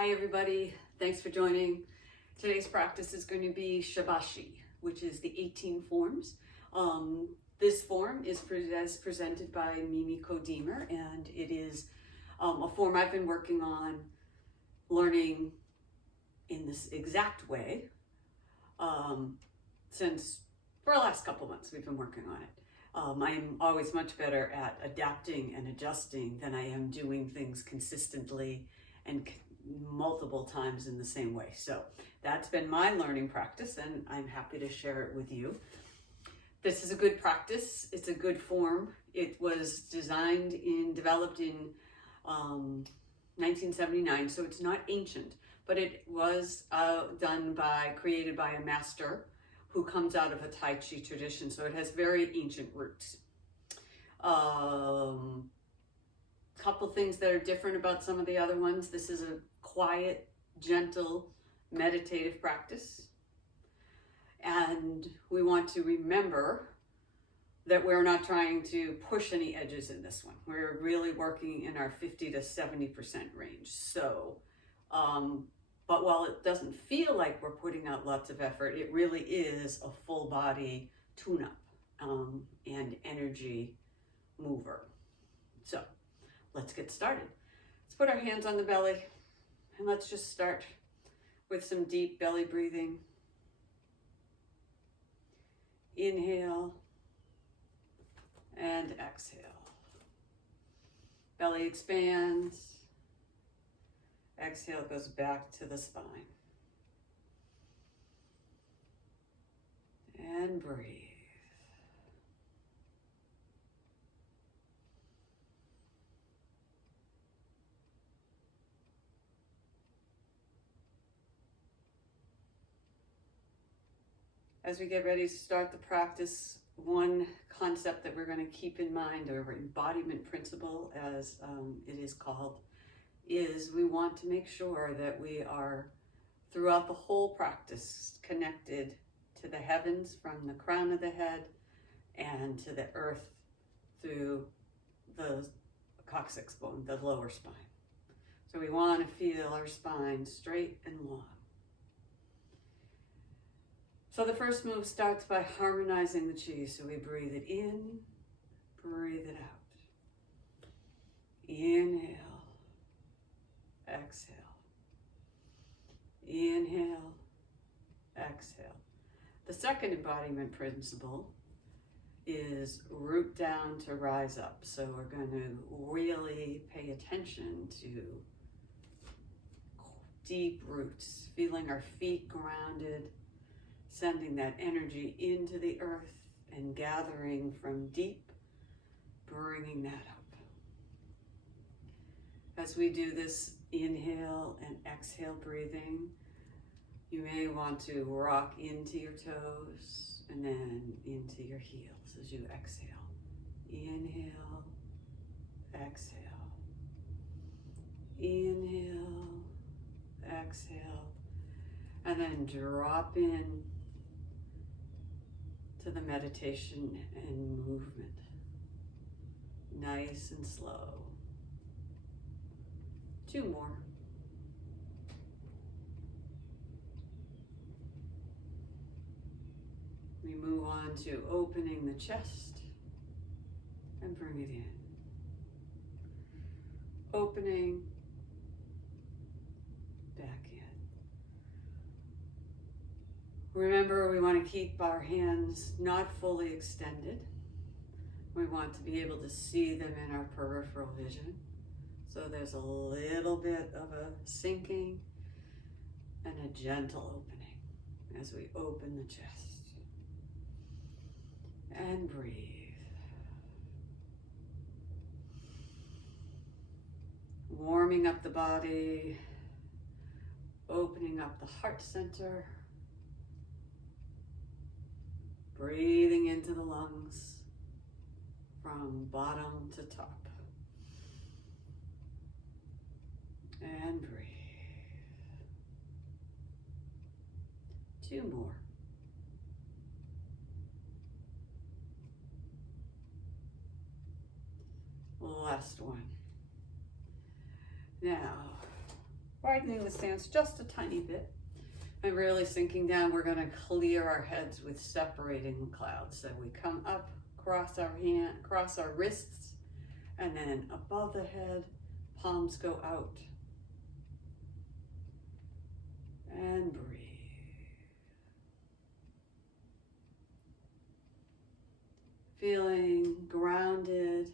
Hi everybody, thanks for joining. Today's practice is going to be Shibashi, which is the 18 forms. This form is presented by Mimi Kuo Deemer, and it is a form I've been working on learning in this exact way since for the last couple months we've been working on it. I am always much better at adapting and adjusting than I am doing things consistently and multiple times in the same way. So that's been my learning practice, and I'm happy to share it with you. This is a good practice. It's a good form. It was developed in 1979, so it's not ancient, but it was created by a master who comes out of a Tai Chi tradition, so it has very ancient roots. Couple things that are different about some of the other ones. This is a quiet, gentle, meditative practice. And we want to remember that we're not trying to push any edges in this one. We're really working in our 50 to 70% range. So, but while it doesn't feel like we're putting out lots of effort, it really is a full body tune-up and energy mover. So let's get started. Let's put our hands on the belly and let's just start with some deep belly breathing. Inhale and exhale. Belly expands. Exhale goes back to the spine. And breathe. As we get ready to start the practice, one concept that we're going to keep in mind, or embodiment principle as it is called, is we want to make sure that we are, throughout the whole practice, connected to the heavens from the crown of the head and to the earth through the coccyx bone, the lower spine. So we want to feel our spine straight and long. So the first move starts by harmonizing the chi. So we breathe it in, breathe it out. Inhale, exhale. Inhale, exhale. The second embodiment principle is root down to rise up. So we're going to really pay attention to deep roots, feeling our feet grounded, sending that energy into the earth and gathering from deep, bringing that up. As we do this inhale and exhale breathing, you may want to rock into your toes and then into your heels as you exhale. Inhale, exhale. Inhale, exhale. And then drop in to the meditation and movement. Nice and slow. 2 more. We move on to opening the chest and bring it in. Opening, back in. Remember, we want to keep our hands not fully extended. We want to be able to see them in our peripheral vision. So there's a little bit of a sinking and a gentle opening as we open the chest. And breathe. Warming up the body, opening up the heart center. Breathing into the lungs from bottom to top. And breathe. 2 more. Last one. Now, Widening the stance just a tiny bit. And really sinking down, we're going to clear our heads with separating clouds. So we come up, cross our wrists, and then above the head, palms go out. And breathe. Feeling grounded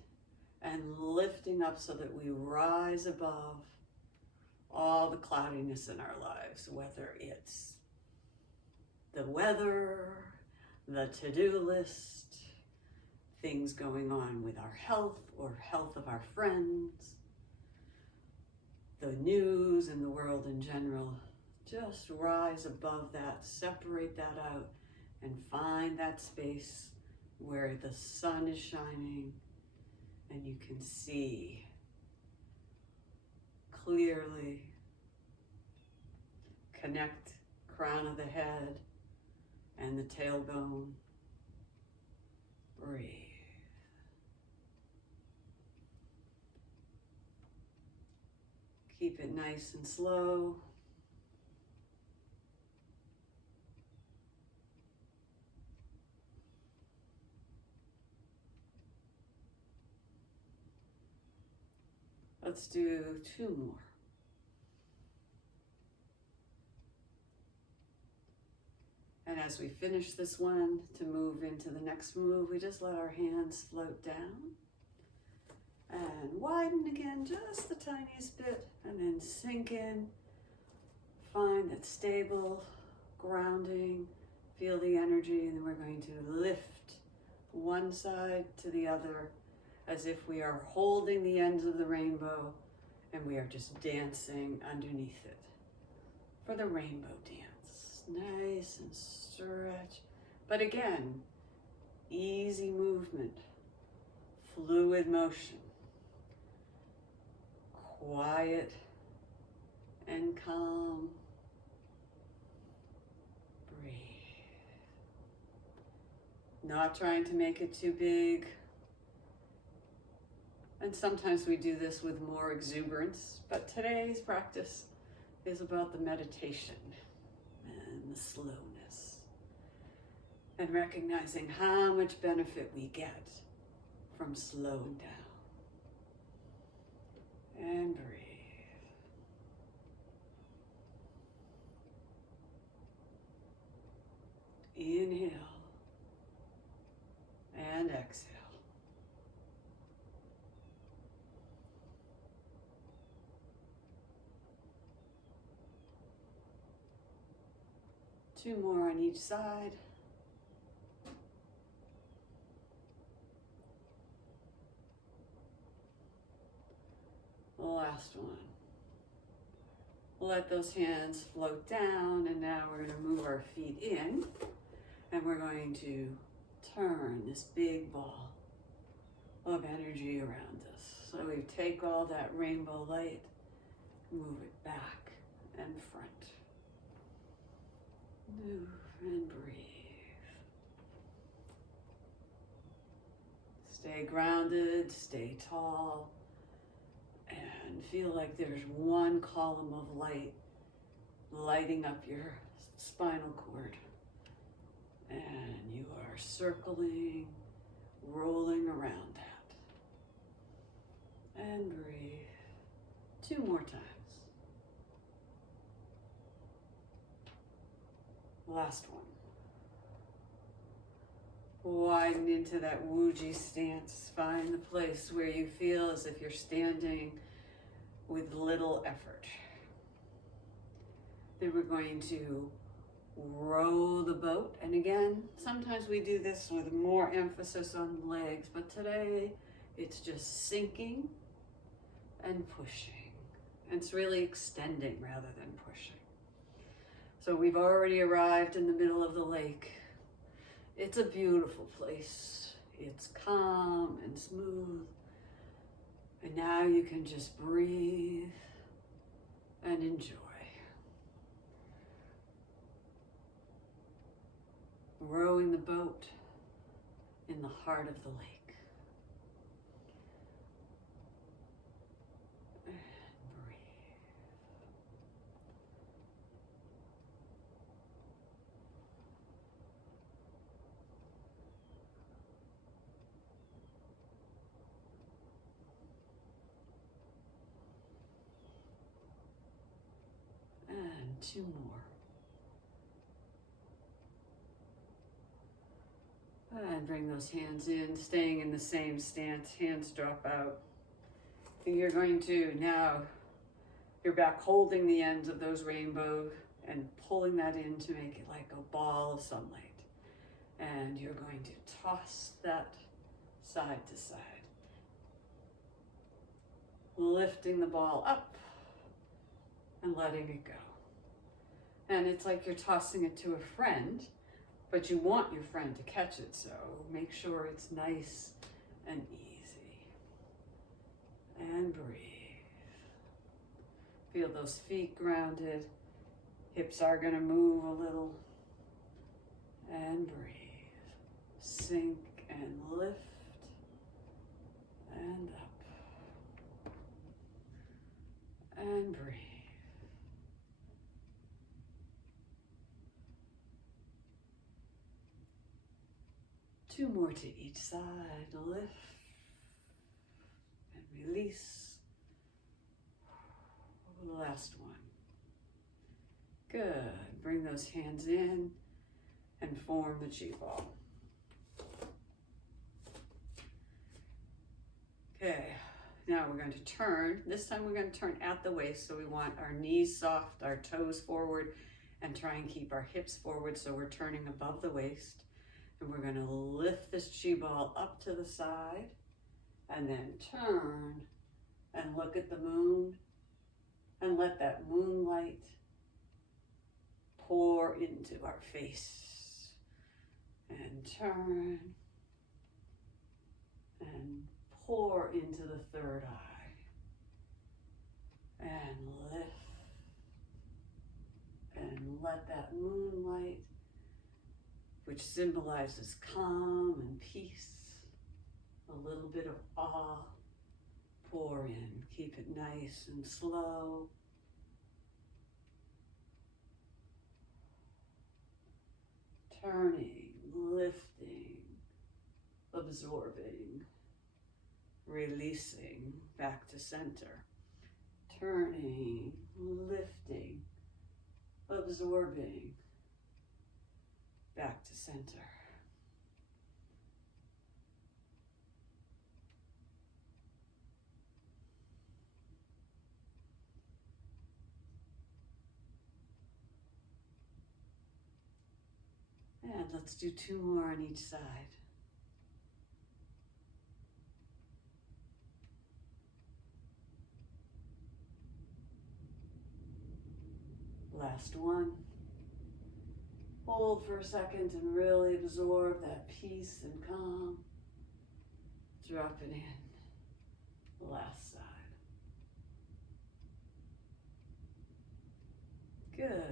and lifting up so that we rise above all the cloudiness in our lives, whether it's the weather, the to-do list, things going on with our health or health of our friends, the news and the world in general. Just rise above that, separate that out, and find that space where the sun is shining and you can see clearly. Connect crown of the head and the tailbone. Breathe. Keep it nice and slow. Let's do 2 more. And as we finish this one, to move into the next move, we just let our hands float down and widen again just the tiniest bit, and then sink in. Find that stable grounding, feel the energy, and then we're going to lift one side to the other as if we are holding the ends of the rainbow and we are just dancing underneath it for the rainbow dance. Nice and stretch, but again, easy movement, fluid motion, quiet and calm. Breathe. Not trying to make it too big. And sometimes we do this with more exuberance, but today's practice is about the meditation and the slowness and recognizing how much benefit we get from slowing down. And breathe. Inhale and exhale. Two more on each side. The last one. Let those hands float down, and now we're going to move our feet in, and we're going to turn this big ball of energy around us. So we take all that rainbow light, move it back and front. Move and breathe. Stay grounded, stay tall, and feel like there's one column of light lighting up your spinal cord. And you are circling, rolling around that. And breathe. 2 more times. Last one. Widen into that Wuji stance. Find the place where you feel as if you're standing with little effort. Then we're going to row the boat. And again, sometimes we do this with more emphasis on the legs, but today it's just sinking and pushing. And it's really extending rather than pushing. So we've already arrived in the middle of the lake. It's a beautiful place. It's calm and smooth. And now you can just breathe and enjoy. Rowing the boat in the heart of the lake. And breathe. 2 more. And bring those hands in, staying in the same stance. Hands drop out. And you're going to now, you're back holding the ends of those rainbow and pulling that in to make it like a ball of sunlight. And you're going to toss that side to side. Lifting the ball up and letting it go. And it's like you're tossing it to a friend, but you want your friend to catch it, so make sure it's nice and easy. And breathe. Feel those feet grounded. Hips are going to move a little. And breathe. Sink and lift. And up. And breathe. Two more to each side. Lift and release. Last one. Good. Bring those hands in and form the chi ball. Okay, now we're going to turn. This time we're going to turn at the waist, so we want our knees soft, our toes forward, and try and keep our hips forward so we're turning above the waist. And we're going to lift this chi ball up to the side and then turn and look at the moon and let that moonlight pour into our face. And turn and pour into the third eye. And lift and let that moonlight, which symbolizes calm and peace, a little bit of awe, pour in. Keep it nice and slow. Turning, lifting, absorbing, releasing back to center. Turning, lifting, absorbing, back to center. And let's do 2 more on each side. Last one. Hold for a second and really absorb that peace and calm. Drop it in. Last side. Good.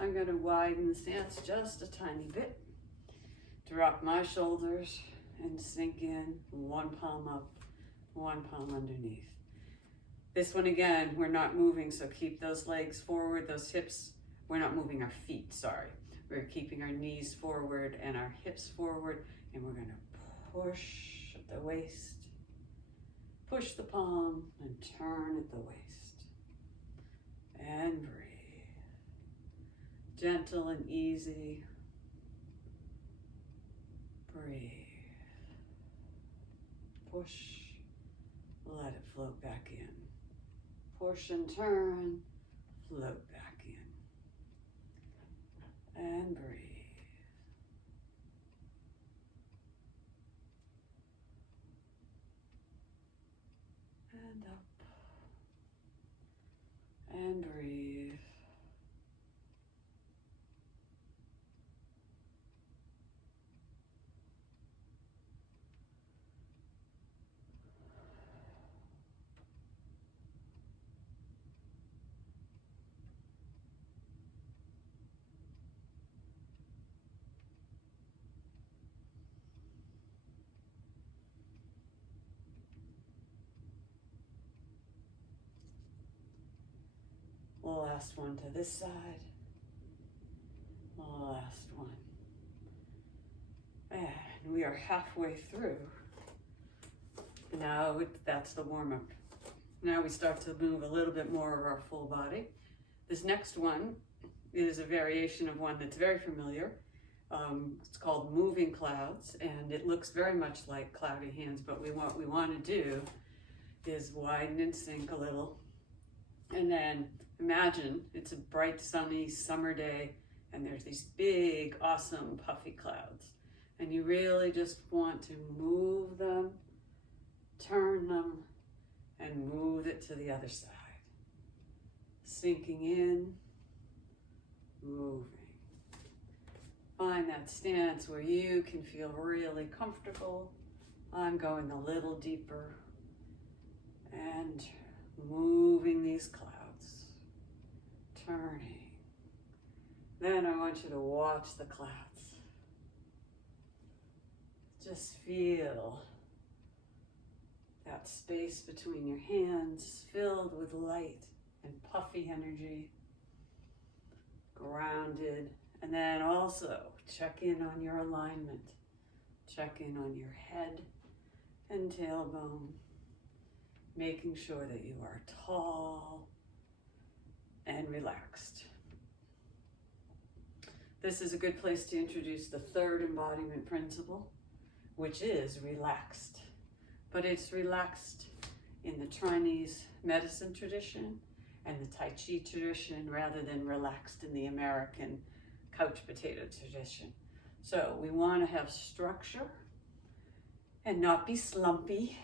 I'm going to widen the stance just a tiny bit. Drop my shoulders and sink in. 1 palm up, 1 palm underneath. This one again, we're not moving, so keep those legs forward, those hips. We're not moving our feet, sorry. We're keeping our knees forward and our hips forward, and we're going to push at the waist. Push the palm and turn at the waist. And breathe. Gentle and easy. Breathe. Push. Let it float back in. Push and turn. Float back in. And breathe. And up. And breathe. Last one to this side. Last one. And we are halfway through. Now that's the warm-up. Now we start to move a little bit more of our full body. This next one is a variation of one that's very familiar. It's called moving clouds, and it looks very much like cloudy hands, but what we want to do is widen and sink a little. And then imagine it's a bright, sunny summer day, and there's these big, awesome, puffy clouds. And you really just want to move them, turn them, and move it to the other side. Sinking in, moving. Find that stance where you can feel really comfortable. I'm going a little deeper and moving these clouds, turning. Then I want you to watch the clouds. Just feel that space between your hands filled with light and puffy energy, grounded. And then also check in on your alignment. Check in on your head and tailbone, making sure that you are tall and relaxed. This is a good place to introduce the third embodiment principle, which is relaxed. But it's relaxed in the Chinese medicine tradition and the Tai Chi tradition rather than relaxed in the American couch potato tradition. So we want to have structure and not be slumpy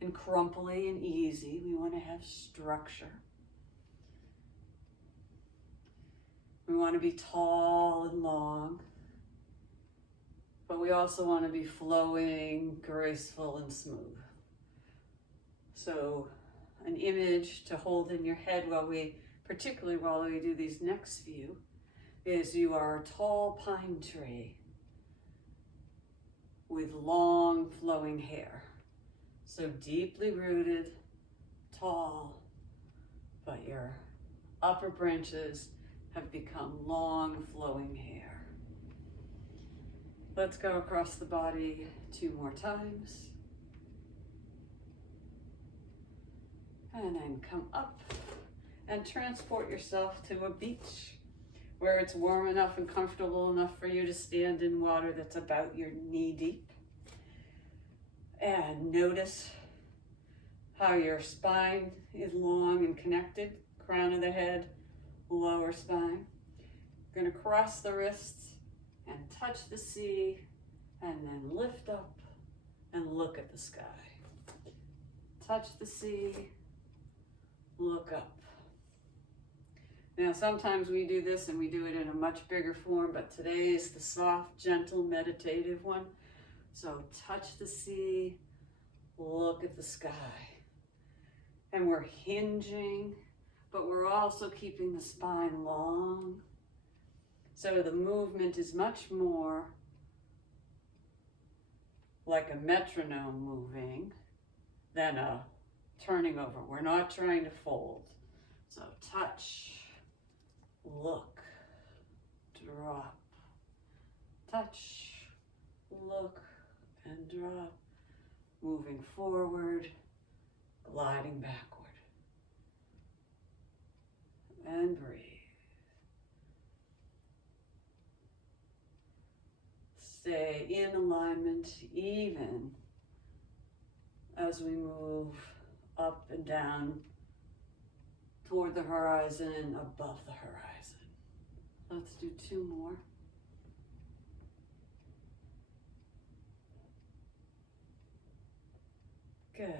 and crumply and easy. We want to have structure. We want to be tall and long, but we also want to be flowing, graceful, and smooth. So an image to hold in your head particularly while we do these next few, is you are a tall pine tree with long flowing hair. So deeply rooted, tall, but your upper branches have become long flowing hair. Let's go across the body 2 more times. And then come up and transport yourself to a beach where it's warm enough and comfortable enough for you to stand in water that's about your knee deep. And notice how your spine is long and connected, crown of the head, lower spine. You're going to cross the wrists and touch the sea, and then lift up and look at the sky. Touch the sea, look up. Now, sometimes we do this and we do it in a much bigger form, but today is the soft, gentle, meditative one. So touch the sea, look at the sky. And we're hinging, but we're also keeping the spine long. So the movement is much more like a metronome moving than a turning over. We're not trying to fold. So touch, look, drop, touch, look, and drop, moving forward, gliding backward, and breathe. Stay in alignment even as we move up and down toward the horizon, above the horizon. Let's do 2 more. Good.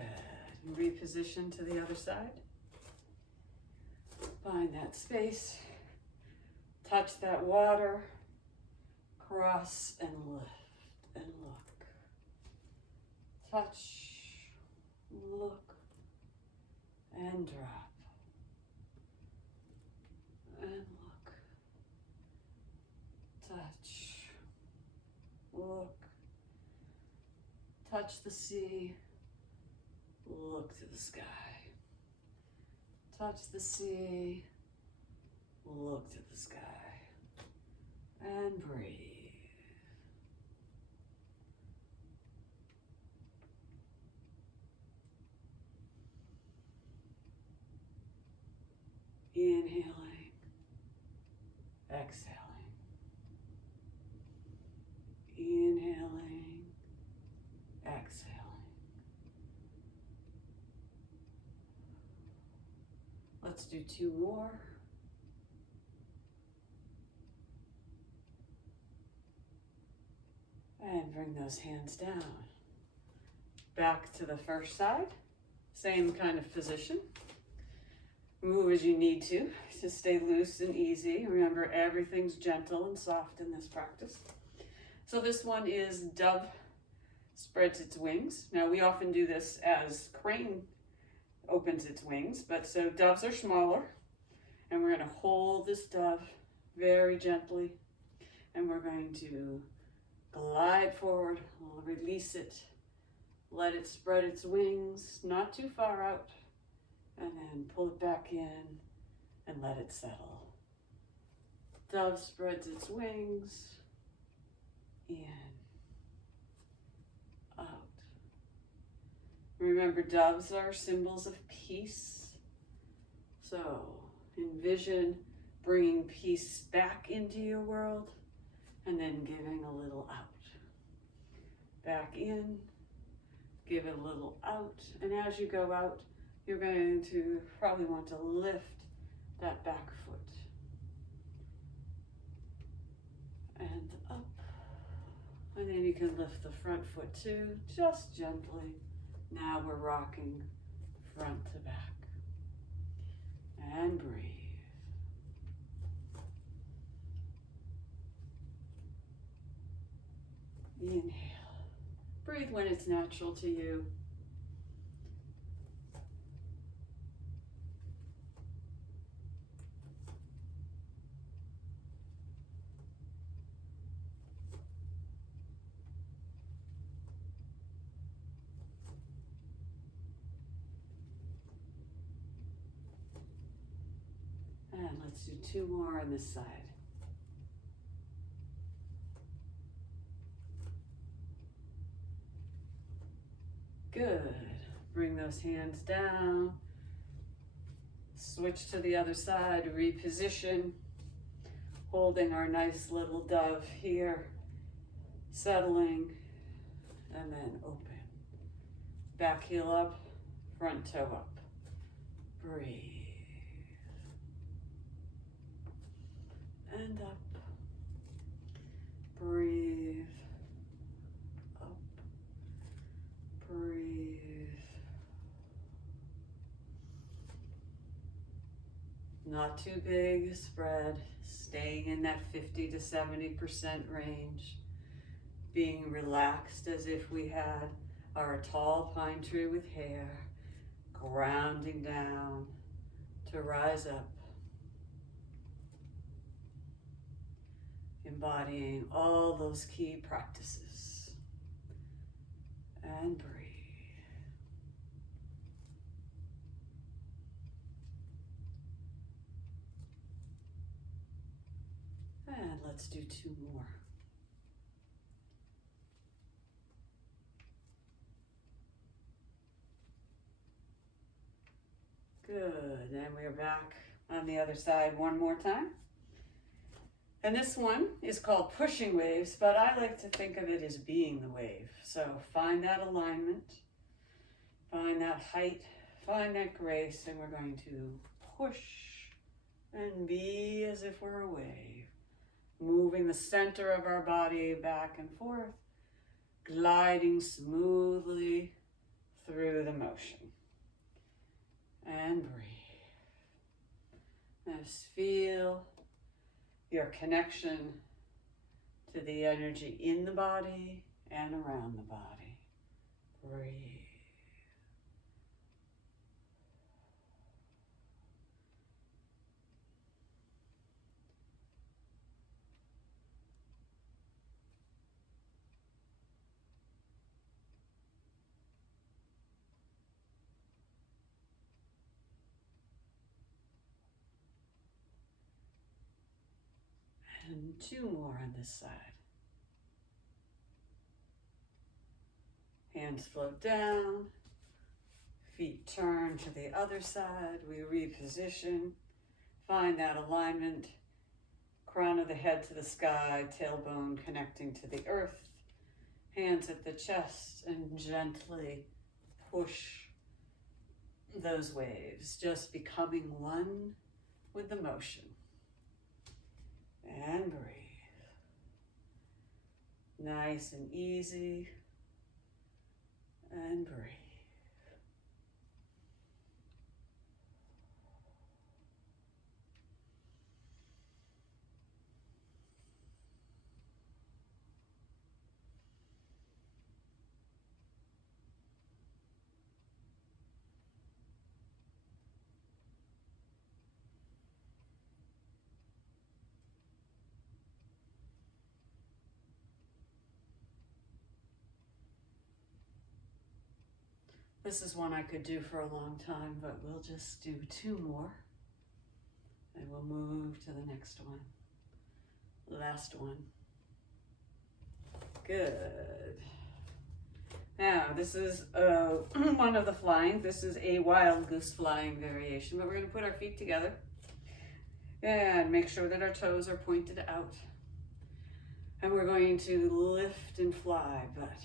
Reposition to the other side. Find that space. Touch that water. Cross and lift and look. Touch, look, and drop. And look. Touch, look. Touch the sea. Look to the sky. Touch the sea. Look to the sky. And breathe. Inhaling Let's do 2 more. And bring those hands down. Back to the first side. Same kind of position. Move as you need to stay loose and easy. Remember, everything's gentle and soft in this practice. So this one is dove spreads its wings. Now we often do this as crane opens its wings, but so doves are smaller, and we're going to hold this dove very gently, and we're going to glide forward. We'll release it, let it spread its wings, not too far out, and then pull it back in and let it settle. Dove spreads its wings, in, out. Remember, doves are symbols of peace. So envision bringing peace back into your world and then giving a little out. Back in, give it a little out. And as you go out, you're going to probably want to lift that back foot. And up. And then you can lift the front foot too, just gently. Now we're rocking front to back. And breathe. Inhale. Breathe when it's natural to you. And let's do 2 more on this side. Good. Bring those hands down. Switch to the other side, reposition. Holding our nice little dove here. Settling, and then open. Back heel up, front toe up. Breathe. And up. Breathe. Up. Breathe. Not too big spread, staying in that 50 to 70% range. Being relaxed as if we had our tall pine tree with hair, grounding down to rise up. Embodying all those key practices. And breathe. And let's do 2 more. Good, and we're back on the other side 1 more time. And this one is called pushing waves, but I like to think of it as being the wave. So find that alignment, find that height, find that grace, and we're going to push and be as if we're a wave. Moving the center of our body back and forth, gliding smoothly through the motion. And breathe. Just feel your connection to the energy in the body and around the body. Breathe. And 2 more on this side. Hands float down, feet turn to the other side. We reposition, find that alignment, crown of the head to the sky, tailbone connecting to the earth, hands at the chest, and gently push those waves, just becoming one with the motion. And breathe. Nice and easy. And breathe. This is one I could do for a long time, but we'll just do 2 more. And we'll move to the next one. Last one. Good. Now, this is one of the flying. This is a wild goose flying variation, but we're going to put our feet together and make sure that our toes are pointed out. And we're going to lift and fly, but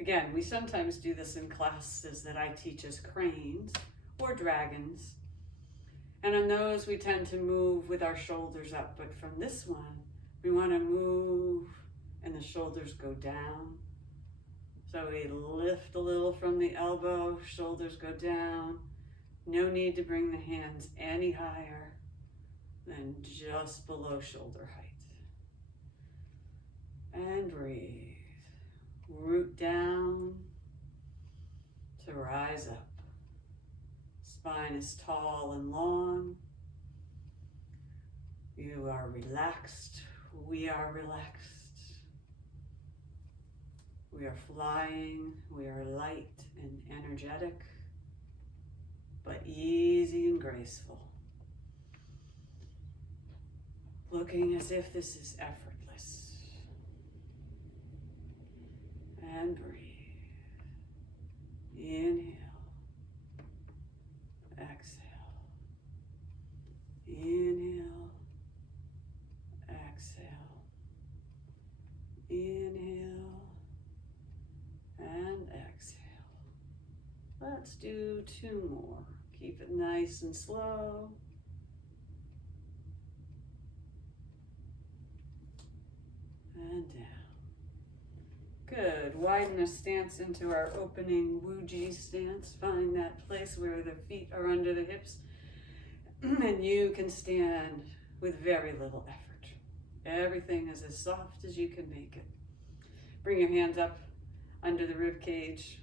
again, we sometimes do this in classes that I teach as cranes or dragons. And on those, we tend to move with our shoulders up. But from this one, we want to move and the shoulders go down. So we lift a little from the elbow, shoulders go down. No need to bring the hands any higher than just below shoulder height. And breathe. Root down to rise up. Spine is tall and long. You are relaxed. We are relaxed. We are flying. We are light and energetic, but easy and graceful. Looking as if this is effortless. And breathe. Inhale. Exhale. Inhale. Exhale. Inhale. And exhale. Let's do 2 more. Keep it nice and slow. And down. Good. Widen the stance into our opening Wuji stance. Find that place where the feet are under the hips. And you can stand with very little effort. Everything is as soft as you can make it. Bring your hands up under the rib cage.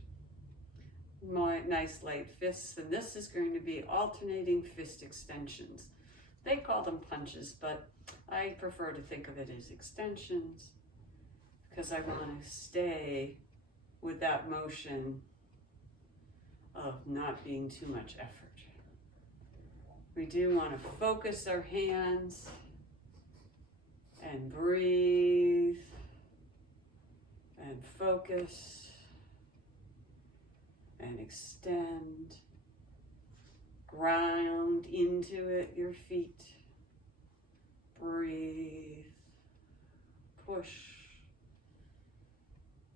Nice light fists. And this is going to be alternating fist extensions. They call them punches, but I prefer to think of it as extensions, because I want to stay with that motion of not being too much effort. We do want to focus our hands and breathe and focus and extend. Ground into it, your feet. Breathe. Push.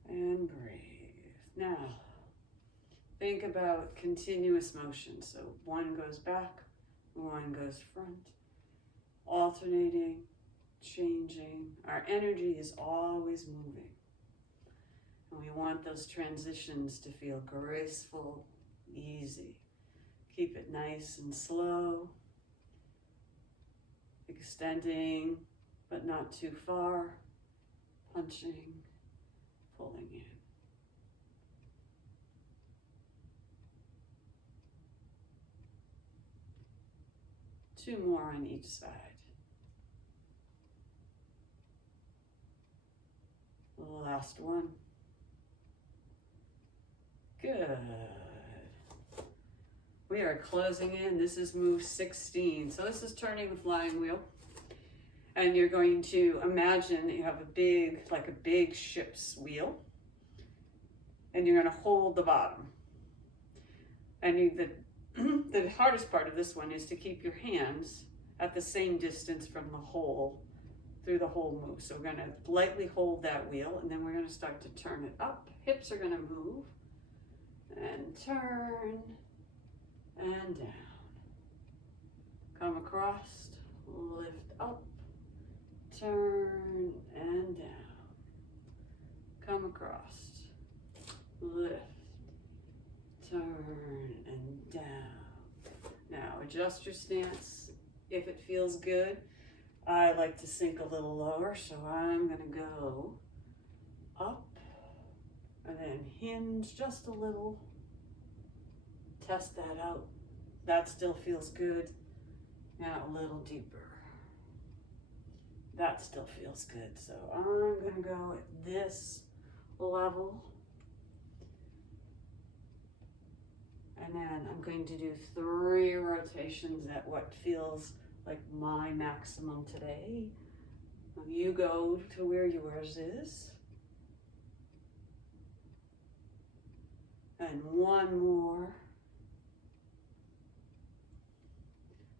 And breathe. Now, think about continuous motion. So one goes back, one goes front, alternating, changing. Our energy is always moving. And we want those transitions to feel graceful, easy. Keep it nice and slow. Extending, but not too far. Punching. Pulling in. Two more on each side. Last one. Good. We are closing in. This is move 16. So this is turning the flying wheel. And you're going to imagine that you have a big ship's wheel. And you're going to hold the bottom. And the hardest part of this one is to keep your hands at the same distance from the hole through the whole move. So we're going to lightly hold that wheel, and then we're going to start to turn it up. Hips are going to move and turn and down. Come across, lift up, turn and down. Come across, lift, turn and down. Now adjust your stance if it feels good. I like to sink a little lower, so I'm going to go up and then hinge just a little. Test that out. That still feels good. Now a little deeper. That still feels good. So I'm going to go at this level. And then I'm going to do 3 rotations at what feels like my maximum today. You go to where yours is. And 1 more.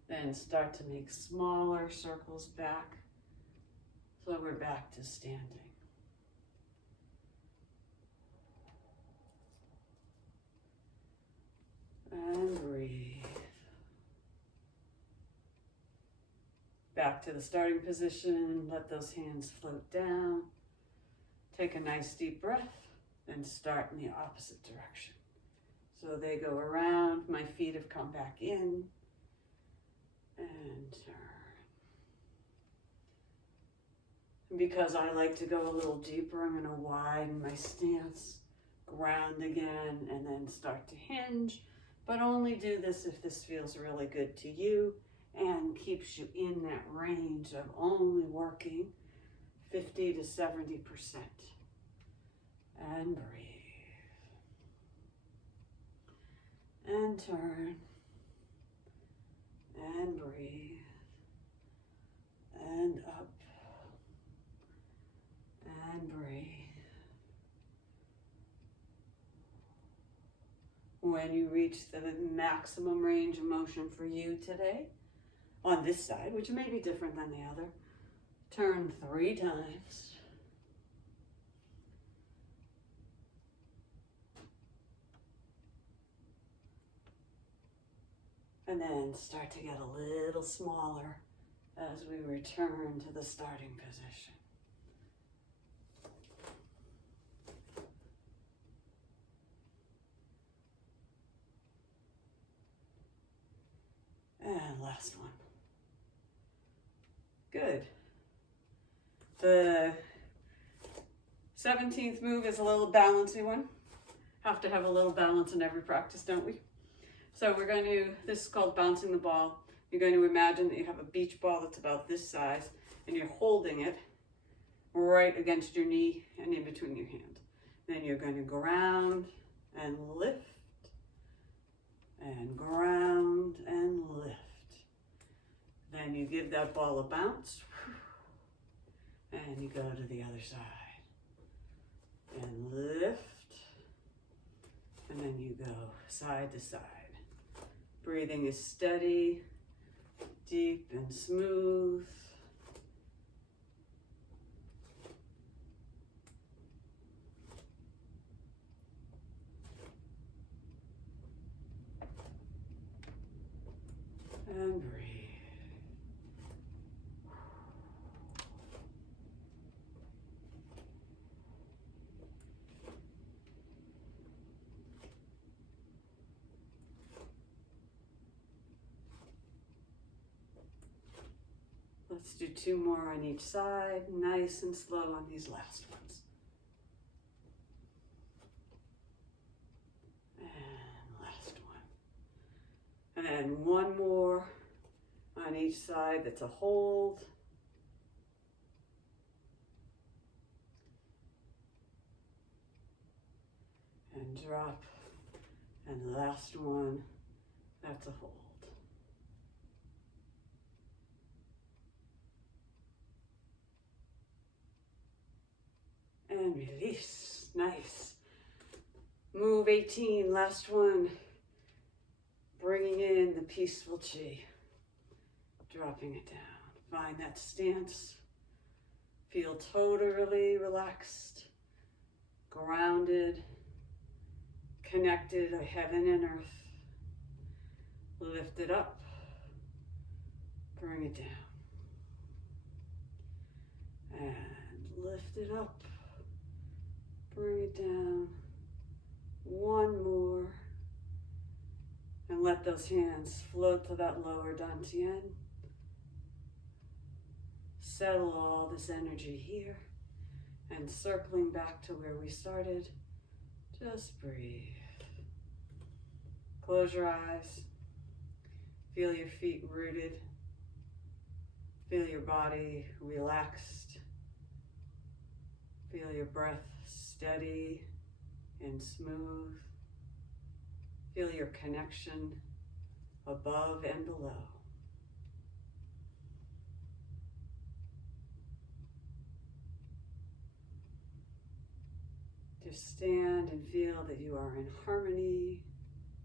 Then start to make smaller circles back. So we're back to standing. And breathe. Back to the starting position. Let those hands float down. Take a nice deep breath. Then start in the opposite direction. So they go around. My feet have come back in. And turn. Because I like to go a little deeper, I'm going to widen my stance, ground again, and then start to hinge. But only do this if this feels really good to you and keeps you in that range of only working 50 to 70%. And breathe. And turn. And breathe. And up. And breathe. When you reach the maximum range of motion for you today, on this side, which may be different than the other, turn 3 times. And then start to get a little smaller as we return to the starting position. And last one. Good. The 17th move is a little balancy one. Have to have a little balance in every practice, don't we? So we're going to, this is called bouncing the ball. You're going to imagine that you have a beach ball that's about this size and you're holding it right against your knee and in between your hand. Then you're going to ground and lift and ground and lift. Then you give that ball a bounce and you go to the other side and lift, and then you go side to side. Breathing is steady, deep and smooth. And breathe. Let's do 2 more on each side, nice and slow on these last ones. And last one. And then 1 more on each side that's a hold. And drop. And the last one, that's a hold. And release, nice. Move 18, last one. Bringing in the peaceful chi. Dropping it down. Find that stance. Feel totally relaxed, grounded, connected to heaven and earth. Lift it up. Bring it down. And lift it up. Bring it down. One more. And let those hands float to that lower dantian. Settle all this energy here. And circling back to where we started, just breathe. Close your eyes. Feel your feet rooted. Feel your body relaxed. Feel your breath steady and smooth. Feel your connection above and below. Just stand and feel that you are in harmony,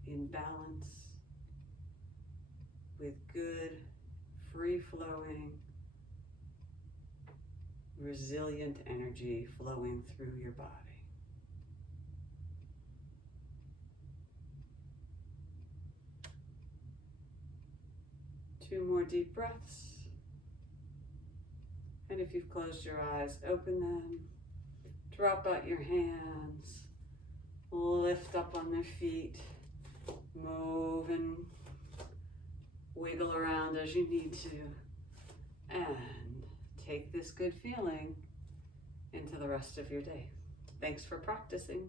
in balance, with good, free-flowing, resilient energy flowing through your body. Two more deep breaths. And if you've closed your eyes, open them. Drop out your hands. Lift up on their feet. Move and wiggle around as you need to. And take this good feeling into the rest of your day. Thanks for practicing.